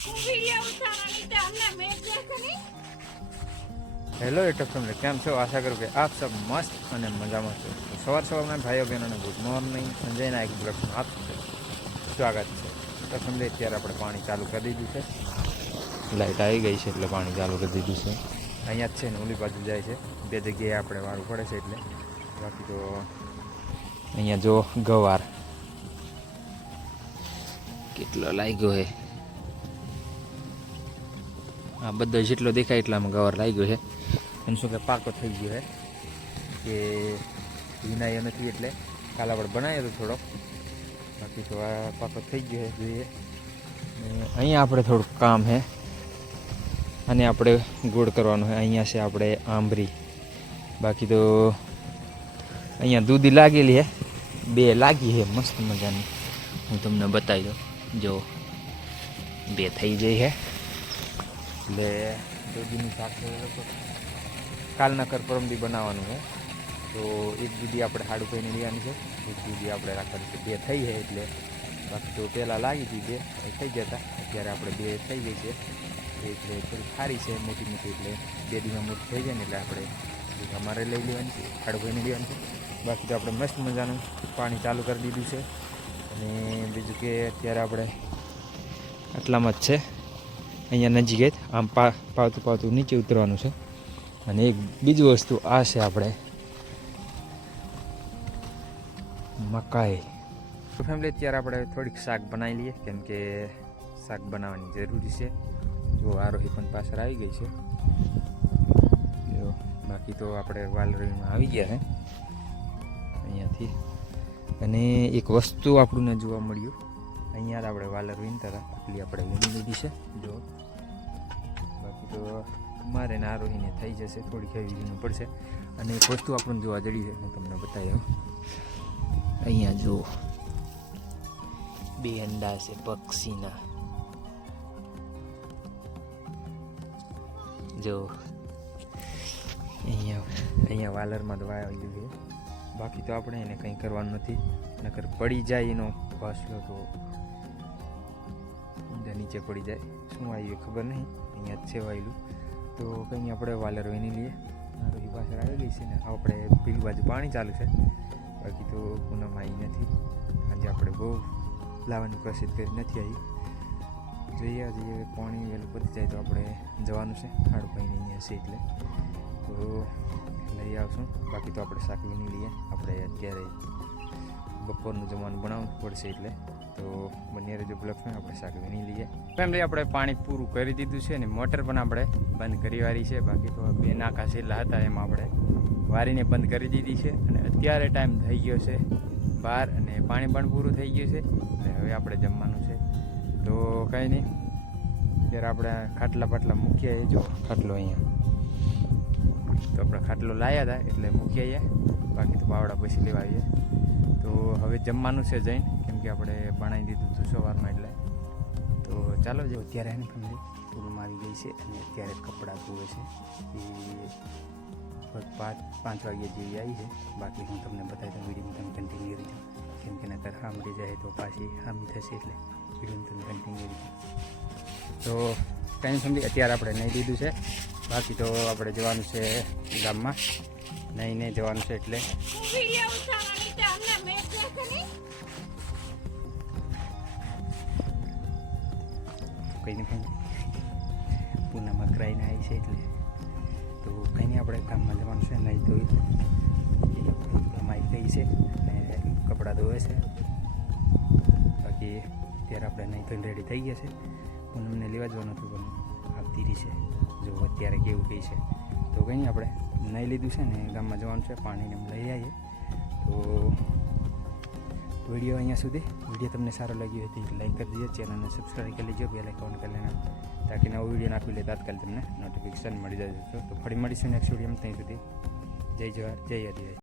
Hello YouTube family, કેમ છો? આશા કરું કે આપ સબ મસ્ત અને મજામાં છો. સવારમાં ભાઈઓ બહેનોને ગુડ મોર્નિંગ. સંજયના એક બ્લોગમાં આપ સ્વાગત છે. તો ફેમિલી, અત્યારે આપણે પાણી ચાલુ કરી દીધું છે. લાઇટ આવી ગઈ છે એટલે પાણી ચાલુ કરી દીધું છે. અહીંયા જ છે ને ઓલી બાજુ જાય છે. બે જગ્યાએ આપણે વારું પડે છે એટલે. બાકી તો અહીંયા જો ગવાર કેટલો લાગ્યો છે. આ બધો જેટલો દેખાય એટલામાં ગવાર લાગ્યો છે. અને શું કે પાકો થઈ ગયો છે કે વિનાયો નથી એટલે કાલે આપણે બનાવ્યો હતો થોડોક. બાકી તો આ પાકો થઈ ગયો છે. જોઈએ અહીંયા આપણે થોડુંક કામ છે અને આપણે ગોળ કરવાનું છે. અહીંયા છે આપણે આંબરી. બાકી તો અહીંયા દૂધી લાગેલી છે, બે લાગી છે મસ્ત મજાની. હું તમને બતાવી દઉં, જો બે થઈ જાય છે. એટલે દૂધીનું શાક કાલના કરપરમથી બનાવવાનું છે. તો એક દૂધી આપણે સાડું કહીને લેવાની છે, એક દૂધી આપણે રાખવાની છે. બે થઈ છે એટલે. બાકી તો પહેલાં લાગી હતી બે થઈ જતા, અત્યારે આપણે બે થઈ ગઈ છે એટલે થોડી સારી છે મોટી મોટી. એટલે બે દીમાં મોટી થઈ જાય ને એટલે આપણે અમારે લઈ લેવાની છે, સાડું કહીને લેવાની છે. બાકી તો આપણે મસ્ત મજાનું પાણી ચાલુ કરી દીધું છે. અને બીજું કે અત્યારે આપણે આટલામાં જ છે, અહીંયા નજીક જ આમ પાવતું પાવતું નીચે ઉતરવાનું છે. અને એક બીજું વસ્તુ આ છે આપણે મકાઈ. તો ફેમિલી, અત્યારે આપણે થોડીક શાક બનાવી લઈએ, કેમ કે શાક બનાવવાની જરૂરી છે. જો આરોહી પણ પાછળ આવી ગઈ છે. બાકી તો આપણે વાલરીમાં આવી ગયા છે અહીંયાથી. અને એક વસ્તુ આપણને જોવા મળ્યું, અહીંયા આપણે વાલર વીણતા હતા એટલી આપણે વીણી લીધી છે. જો બાકી તો મારે ને આરોહીને થઈ જશે, થોડીક એવી વીણવું પડશે. અને એક વસ્તુ આપણને જોવા જડી છે, હું તમને બતાવી. અહીંયા જો બે અંડા છે પક્ષીના. જો અહીંયા વાલરમાં તો વાવેલું છે. બાકી તો આપણે એને કંઈ કરવાનું નથી, નકર પડી જાય એનો વાસલો તો ઊંધા નીચે પડી જાય. શું આવ્યું ખબર નહીં, અહીંયા જ છે વાયેલું. તો કંઈ આપણે વાલર વીણી લઈએ. આરોહી પાછળ આવી ગઈ છે ને આપણે પેલી બાજુ પાણી ચાલુ છે. બાકી તો પૂનમ આવી નથી. આજે આપણે બહુ લાવવાની કોશિશ કરી નથી આવી. જોઈએ હજી પાણી વહેલું પતી જાય તો આપણે જવાનું છે. ખાડું પાણી અહીંયા છે એટલે તો લઈ આવશું. બાકી તો આપણે શાક વીણી લઈએ. આપણે અત્યારે બપોરનું જમવાનું બનાવવું પડશે એટલે તો બંને રહેજો બ્લોકમાં. આપણે શાક વીણી લઈએ. ફેમિલી, આપણે પાણી પૂરું કરી દીધું છે ને મોટર પણ આપણે બંધ કરી વાળી છે. બાકી તો બે નાકા છેલ્લા હતા એમાં આપણે વારીને બંધ કરી દીધી છે. અને અત્યારે ટાઈમ થઈ ગયો છે 12 અને પાણી પણ પૂરું થઈ ગયું છે. અને હવે આપણે જમવાનું છે. તો કંઈ નહીં, ત્યારે આપણે ખાટલા પાટલા મૂકી આવીએ. જો ખાટલો અહીંયા તો આપણે ખાટલો લાવ્યા હતા એટલે મૂકી આવીએ. બાકી તો પાવડા પછી લેવા આવીએ. તો હવે જમવાનું છે જઈને, કેમ કે આપણે બનાવી દીધું હતું સવારમાં એટલે. તો ચાલો જો અત્યારે એની ફેમિલી પૂરમાં આવી ગઈ છે અને અત્યારે કપડાં ધોવે છે. એ 5 વાગ્યા જેવી આવી છે. બાકી હું તમને બતાવી દઉં, વિડીયો તમે કન્ટિન્યુ કરી દઉં, કેમ કે નકર સાંભળી જાય તો પાછી હામી થશે એટલે વિડીયો તમે કન્ટિન્યુ કરી દઉં. તો કંઈ સમજી અત્યારે આપણે નહીં લીધું છે. બાકી તો આપણે જવાનું છે ગામમાં, નહીં જવાનું છે એટલે કંઈ નહીં. પૂનામાં કરાવીને આવી છે એટલે તો કંઈ નહીં, આપણે ગામમાં જવાનું છે. નહીં ધોઈ માઈ ગઈ છે અને કપડાં ધોવે છે. બાકી ત્યારે આપણે નહીં ધોઈને રેડી થઈ ગયા છે. પૂનમને લેવા જવાનું હતું પણ આવતી રહી છે. જો અત્યારે કેવું કહે છે તો કંઈ નહીં, આપણે નહીં લીધું છે ને ગામમાં જવાનું છે. પાણીને લઈ આવીએ. તો વિડીયો અહીંયા સુધી. વિડીયો તમને સારો લાગ્યો હોય તો લાઈક કરી દેજો, ચેનલને સબસ્ક્રાઈબ કરી લેજો, બેલ આઇકોન કરી લેના, તાકી નવો વિડીયો નાખી લે તાત્કાલિક તમને નોટિફિકેશન મળી જાય. તો ફરી મળીશું નેક્સ્ટ વિડીયોમાં. ત્યાં સુધી જય જવાહર, જય આદિવાસી.